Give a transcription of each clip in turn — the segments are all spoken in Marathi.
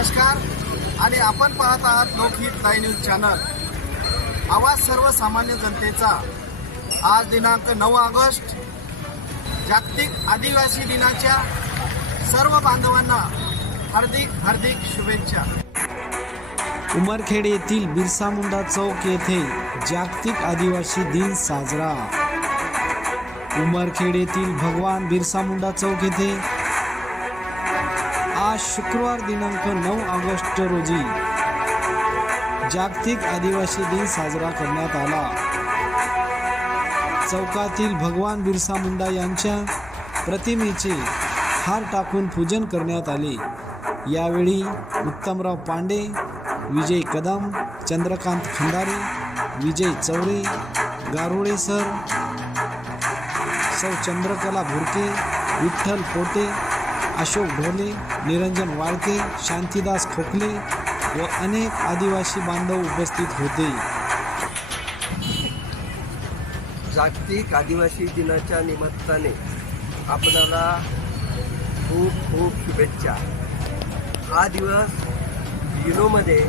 नमस्कार आणि आपण पाहत आहात लोकहित लाईव्ह न्यूज चॅनल। आवाज सर्वसामान्य जनतेचा। आज दिनांक 9 ऑगस्ट जागतिक आदिवासी दिनाच्या सर्व बांधवांना हार्दिक शुभेच्छा। उमरखेड येथील बिरसा मुंडा चौक येथे जागतिक आदिवासी दिन साजरा। उमरखेड येथील भगवान बिरसा मुंडा चौक येथे आज शुक्रवार दिनांक 9 ऑगस्ट रोजी जागतिक आदिवासी दिन साजरा करण्यात आला। चौकातील भगवान बिरसा मुंडा यांच्या प्रतिमेचे हार टाकून पूजन करण्यात आले। यावेळी उत्तमराव पांडे, विजय कदम, चंद्रकांत खंदारे, विजय चौरे, गारोळे सर, सौ चंद्रकला भुरके, विठ्ठल पोटे, अशोक ढोले, निरंजन वाळके, शांतीदास खोकले व अनेक आदिवासी बांधव उपस्थित होते। जागतिक आदिवासी दिनाच्या निमित्ताने आपल्याला खूप शुभेच्छा। हा दिवस युनोमध्ये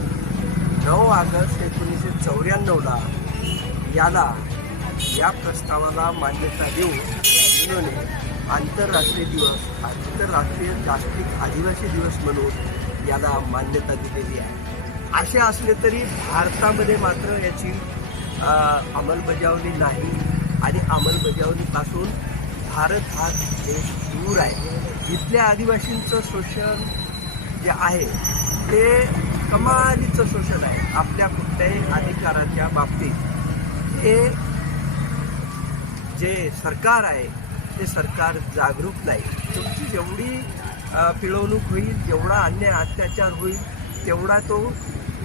9 ऑगस्ट 1994ला या प्रस्तावाला मान्यता देऊन युनोने आंतरराष्ट्रीय जागतिक आदिवासी दिवस म्हणून याला मान्यता दिलेली आहे। असे असले तरी भारतामध्ये मात्र याची अंमलबजावणी नाही आणि अंमलबजावणीपासून भारत हा देश दूर आहे। इथल्या आदिवासींचं शोषण जे आहे ते कमालीचं शोषण आहे। आपल्या कुठल्याही अधिकाराच्या बाबतीत हे जे सरकार आहे ते सरकार जागरूक नाही। तुमची जेवढी पिळवणूक होईल, जेवढा अन्याय अत्याचार होईल तेवढा तो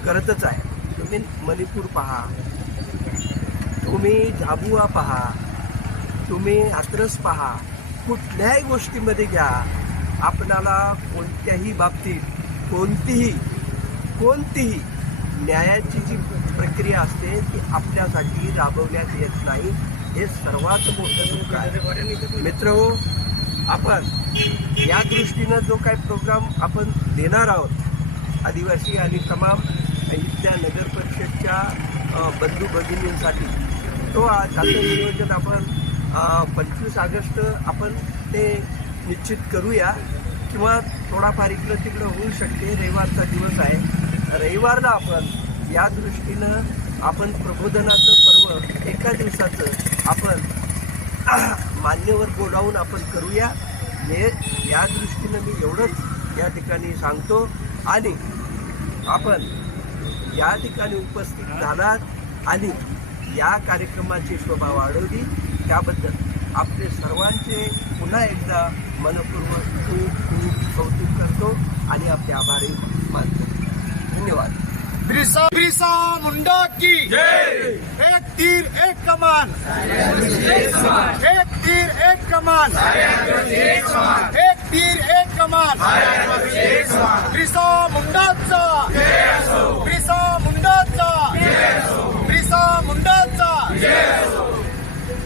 करतच आहे। तुम्ही मणिपूर पहा, तुम्ही झाबुआ पहा, तुम्ही हाथरस पहा, कुठल्याही गोष्टीमध्ये घ्या, आपणाला कोणत्याही बाबतीत कोणतीही न्यायाची जी प्रक्रिया असते ती आपल्यासाठी राबवण्यात येत नाही। हे सर्वात मोठं दुःख आहे। मित्रहो, आपण या दृष्टीनं जो काही प्रोग्राम आपण देणार आहोत आदिवासी आणि तमाम इथल्या नगर परिषदच्या बंधू भगिनींसाठी, तो त्याचं नियोजन आपण 25 ऑगस्ट आपण ते निश्चित करूया किंवा थोडाफार इकडं तिकडं होऊ शकते। रविवारचा दिवस आहे, रविवारला आपण या दृष्टीनं आपण प्रबोधनाचं पर्व एका दिवसाचं आपण मान्यवर बोलावून आपण करूया। हे या दृष्टीनं मी एवढंच या ठिकाणी सांगतो आणि आपण या ठिकाणी उपस्थित झालात आणि या कार्यक्रमाची शोभा वाढवली त्याबद्दल आपले सर्वांचे पुन्हा एकदा मनपूर्वक खूप कौतुक करतो आणि आपले आभारी मानतो। धन्यवाद। बिरसा मुंडा की जय। एक तीर एक कमान, एक तीर एक कमान, एक तीर एक कमान। बिरसा मुंडाचा, बिरसा मुंडाचा, बिरसा मुंडाचा।